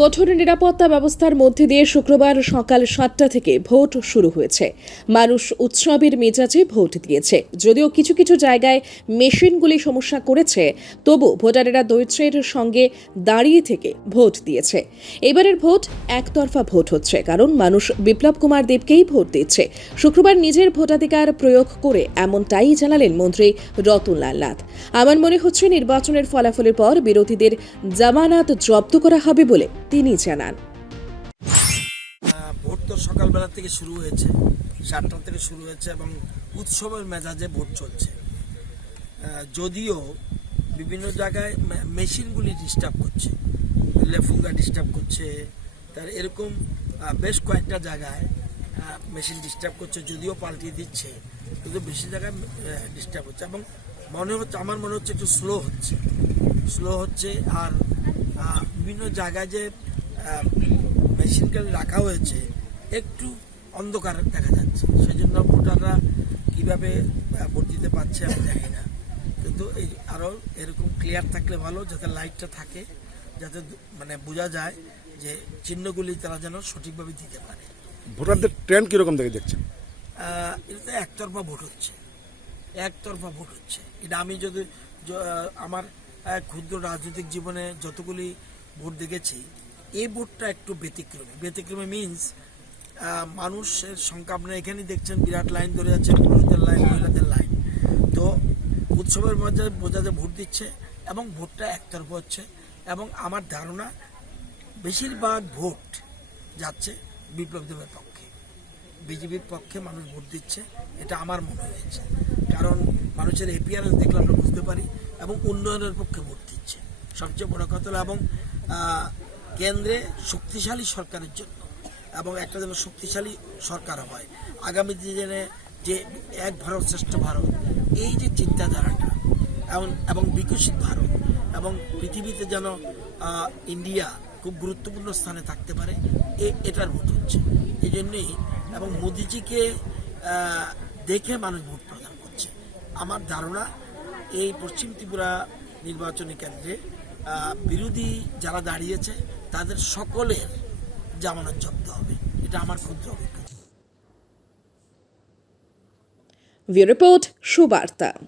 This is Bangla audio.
কঠোর নিরাপত্তা ব্যবস্থার মধ্যে দিয়ে শুক্রবার সকাল সাতটা থেকে ভোট শুরু হয়েছে। মানুষ উৎসবের মেজাজে ভোট দিয়েছে। যদিও কিছু কিছু জায়গায় মেশিনগুলি সমস্যা করেছে, তবু ভোটারেরা দৈত্রের সঙ্গে দাঁড়িয়ে থেকে ভোট দিয়েছে। এবারের ভোট একতরফা ভোট হচ্ছে, কারণ মানুষ বিপ্লব কুমার দেবকেই ভোট দিচ্ছে। শুক্রবার নিজের ভোটাধিকার প্রয়োগ করে এমনটাই জানালেন মন্ত্রী রতনলাল নাথ। আমার মনে হচ্ছে নির্বাচনের ফলাফলের পর বিরোধীদের জামানাত জব্দ করা হবে বলে তিনি জানান। ভোট তো সকালবেলা থেকে শুরু হয়েছে, সাতটা থেকে শুরু হয়েছে এবং উৎসবের মেজাজে ভোট চলছে। যদিও বিভিন্ন জায়গায় মেশিনগুলি ডিস্টার্ব করছে, লেফুঙ্গা ডিস্টার্ব করছে, তার এরকম বেশ কয়েকটা জায়গায় মেশিন ডিস্টার্ব করছে, যদিও পাল্টিয়ে দিচ্ছে, কিন্তু বেশি জায়গায় ডিস্টার্ব হচ্ছে এবং মনে হচ্ছে, আমার মনে হচ্ছে একটু স্লো হচ্ছে। স্লো হচ্ছে আর বিভিন্ন জায়গায় যে মেশিনগুলি রাখা হয়েছে একটু অন্ধকার দেখা যাচ্ছে। সেই জন্য ভোটাররা কীভাবে ভোট দিতে পারছে আমি জানি না। কিন্তু এই আরও এরকম ক্লিয়ার থাকলে ভালো যাতে লাইটটা থাকে যাতে মানে বোঝা যায় যে চিহ্নগুলি তারা যেন সঠিকভাবে দিতে পারে। ভোটারদের ট্রেন্ড কীরকম দেখে দেখছেন? আহ, এটা একতরফা ভোট হচ্ছে। একতরফা ভোট হচ্ছে। এটা আমি যদি আমার ক্ষুদ্র রাজনৈতিক জীবনে যতগুলি ভোট দেখেছি, এই ভোটটা একটু ব্যতিক্রমী। ব্যতিক্রমী মিনস মানুষের সংখ্যা আপনারা এখানেই দেখছেন, বিরাট লাইন ধরে যাচ্ছে, পুরুষদের লাইন, মহিলাদের লাইন। তো উৎসবের মধ্যে বোঝাতে ভোট দিচ্ছে এবং ভোটটা একতরফা হচ্ছে এবং আমার ধারণা বেশিরভাগ ভোট যাচ্ছে বিপ্লব দেবের পক্ষে। বিজেপির পক্ষে মানুষ ভোট দিচ্ছে, এটা আমার মনে হয়েছে। কারণ মানুষের এপিয়ারেন্স দেখলে আমরা বুঝতে পারি এবং উন্নয়নের পক্ষে ভোট দিচ্ছে। সবচেয়ে বড় কথা এবং কেন্দ্রে শক্তিশালী সরকারের জন্য এবং একটা যেন শক্তিশালী সরকার হয়। আগামী দিনে যে এক ভারত শ্রেষ্ঠ ভারত, এই যে চিন্তাধারাটা এবং এবং বিকশিত ভারত এবং পৃথিবীতে যেন ইন্ডিয়া খুব গুরুত্বপূর্ণ স্থানে থাকতে পারে এটার ভোট হচ্ছে। এই জন্যই এবং মোদিজিকে দেখে মানুষ ভোট প্রদান করছে। আমার ধারণা, এই পশ্চিম ত্রিপুরা নির্বাচনী কেন্দ্রে বিরোধী যারা দাঁড়িয়েছে তাদের সকলের জামানত জব্দ হবে। এটা আমার ক্ষুদ্র অভিজ্ঞতা। রিপোর্ট সুবার্তা।